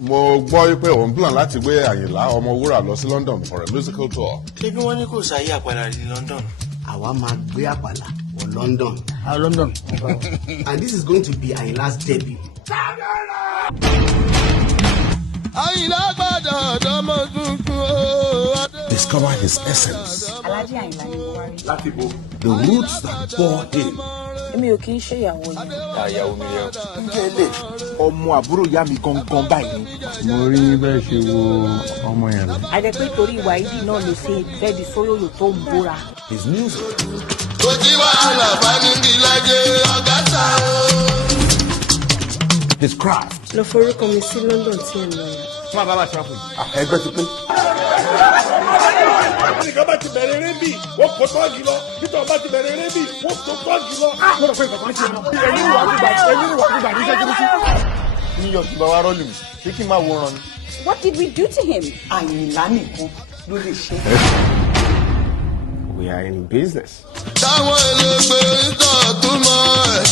mo gbọ́ pé òun plan láti gbé Àyìnlá Ọmọwúrà lọ sí London for a musical tour. ṣé bí wọ́n ní kò sáyé àpàlà ní London. àwa máa gbé àpàlà wọ London. London. And this is going to be Àyìnlá's debut. Àyìnlá gbọ́dọ̀ ọ̀dọ́mọ tuntun. Discover his essence. Alhaji Àyìnlá ni mo wá rí. Láti bo. The roots that bore him. Èmi ò kì í ṣe ìyàwó yẹn. Ìyàwó mi yẹn. Ǹjẹ́ lè ọmọ àbúrò ìyá mi gangan báyìí. Mo rí bẹ́ẹ̀ ṣe wo ọmọ yẹn lọ. Àjẹ́ pé torí ìwà ìdí náà ló ṣe fẹ́ di sóyòyò tó ń bóra. His music. Kò tí wàhálà bá ní bí lájẹ́ ọ̀gá ta o. His craft. Lọ forúkọ mi sí London tí ẹ̀ ń lọ yẹn. Fún àbábà travel. Ẹgbẹ́ ti pé. Nìkan bá ti bẹ̀rẹ̀ eré bì, wọ́n kó tọ́ọ̀gì lọ. Títọ́ bá ti bẹ̀rẹ̀ eré bì, wọ́n kó tọ́ọ̀gì lọ. Mo rò pé nǹkan kan ṣe mọ́. Ẹ̀yin ìwà àgbà ní iṣẹ́ kìrìsì. New York ti bá wa rọ́ọ̀lù mi, ṣé kí n máa wòran ni? What did we do to him? Àyìnlá nìkan ló lè ṣe. We are in business. Táwọn èlé pé ìtọ̀ tó mọ̀ ẹ́.